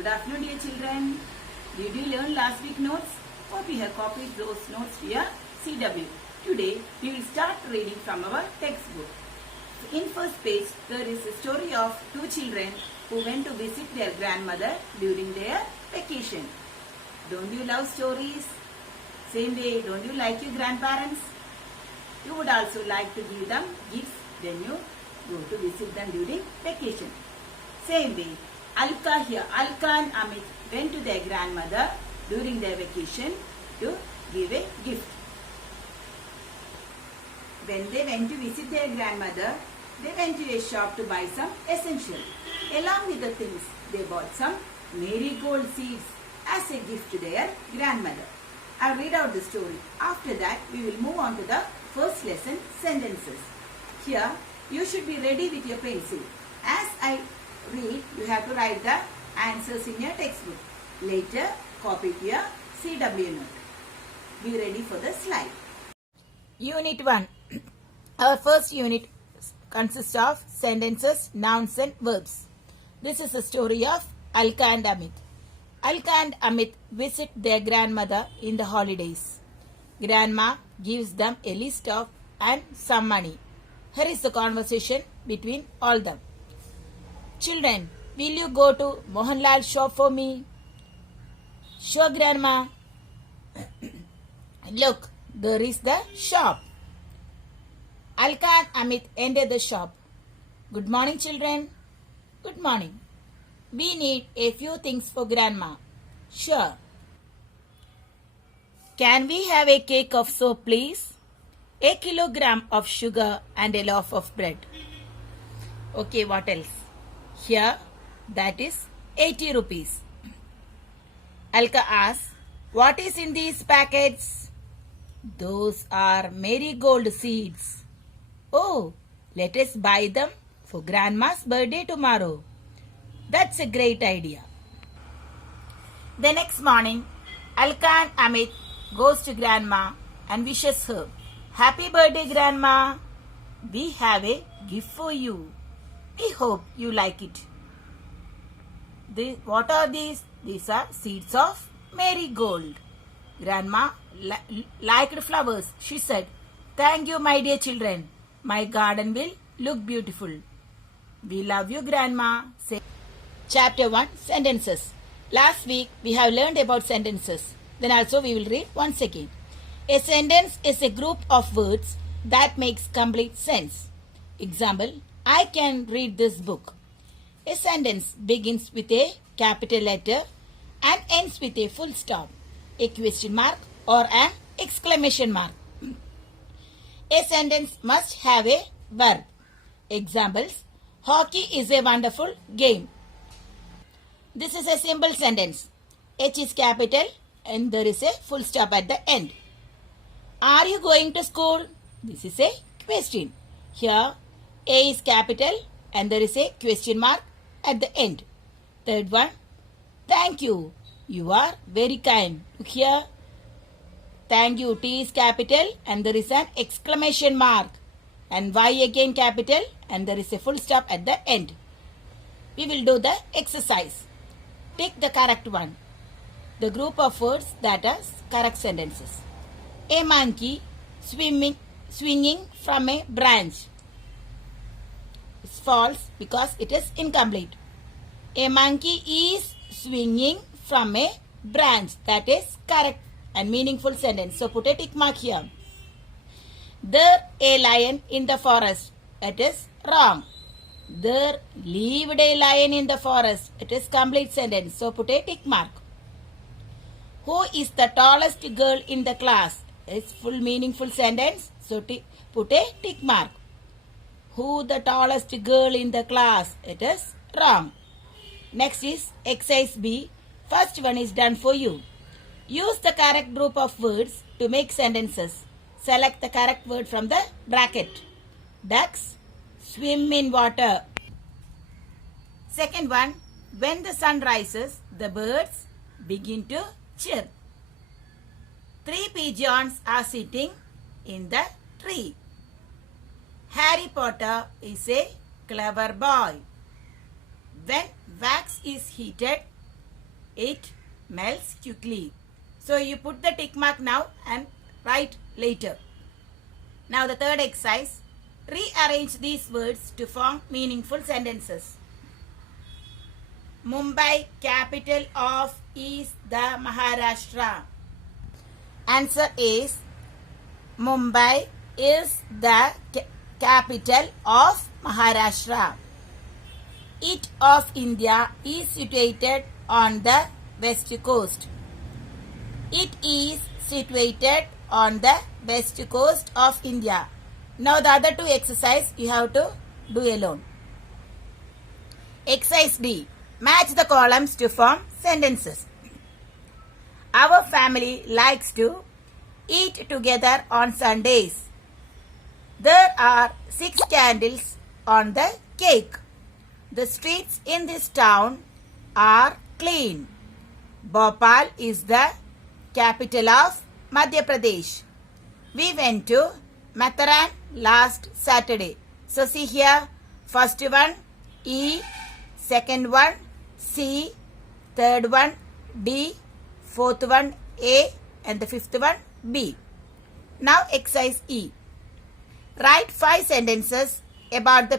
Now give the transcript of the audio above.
Good afternoon, dear children. Did you learn last week notes? Hope you have copied those notes to your CW. Today, we will start reading from our textbook. In first page, there is a story of two children who went to visit their grandmother during their vacation. Don't you love stories? Same way, don't you like your grandparents? You would also like to give them gifts when you go to visit them during vacation. Same way, Alka and Amit went to their grandmother during their vacation to give a gift. When they went to visit their grandmother, they went to a shop to buy some essentials. Along with the things, they bought some marigold seeds as a gift to their grandmother. I'll read out the story. After that, we will move on to the first lesson, sentences. Here, you should be ready with your pencil. As I read, you have to write the answers in your textbook. Later, copy to your CW note. Be ready for the slide. Unit 1. Our first unit consists of sentences, nouns and verbs. This is a story of Alka and Amit. Alka and Amit visit their grandmother in the holidays. Grandma gives them a list of and some money. Here is the conversation between all them. Children, will you go to Mohanlal's shop for me? Sure, Grandma. Look, there is the shop. Alka and Amit entered the shop. Good morning, children. Good morning. We need a few things for Grandma. Sure. Can we have a cake of soap, please? A kilogram of sugar and a loaf of bread. Okay, what else? Here, that is 80 rupees. Alka asks, what is in these packets? Those are marigold seeds. Oh, let us buy them for Grandma's birthday tomorrow. That's a great idea. The next morning, Alka and Amit goes to Grandma and wishes her, Happy birthday, Grandma. We have a gift for you. We hope you like it. What are these? These are seeds of marigold. Grandma liked flowers. She said, Thank you, my dear children. My garden will look beautiful. We love you, Grandma. Chapter 1, Sentences. Last week, we have learned about sentences. Then also we will read once again. A sentence is a group of words that makes complete sense. Example, I can read this book. A sentence begins with a capital letter and ends with a full stop, a question mark or an exclamation mark. A sentence must have a verb. Examples, hockey is a wonderful game. This is a simple sentence. H is capital and there is a full stop at the end. Are you going to school? This is a question. Here, A is capital and there is a question mark at the end. Third one, thank you. You are very kind. Here, thank you. T is capital and there is an exclamation mark. And Y again capital and there is a full stop at the end. We will do the exercise. Take the correct one. The group of words that are correct sentences. A monkey swinging from a branch. It's false because it is incomplete. A monkey is swinging from a branch. That is correct and meaningful sentence. So put a tick mark here. There a lion in the forest. It is wrong. There lived a lion in the forest. It is complete sentence. So put a tick mark. Who is the tallest girl in the class? It's full meaningful sentence. So put a tick mark. Who the tallest girl in the class? It is wrong. Next is exercise B. First one is done for you. Use the correct group of words to make sentences. Select the correct word from the bracket. Ducks swim in water. Second one, when the sun rises, the birds begin to chirp. 3 pigeons are sitting in the tree. Harry Potter is a clever boy. When wax is heated, It melts quickly. So you put the tick mark now and write later. Now the third exercise. Rearrange these words to form meaningful sentences. Mumbai, capital of is the Maharashtra. Answer is Mumbai is the capital of Maharashtra. It of India is situated on the west coast. It is situated on the west coast of India. Now the other two exercise you have to do alone. Exercise D. Match the columns to form sentences. Our family likes to eat together on Sundays. There are 6 candles on the cake. The streets in this town are clean. Bhopal is the capital of Madhya Pradesh. We went to Matharan last Saturday. So see here, first one E, second one C, third one D, fourth one A and the fifth one B. Now exercise E. Write 5 sentences about the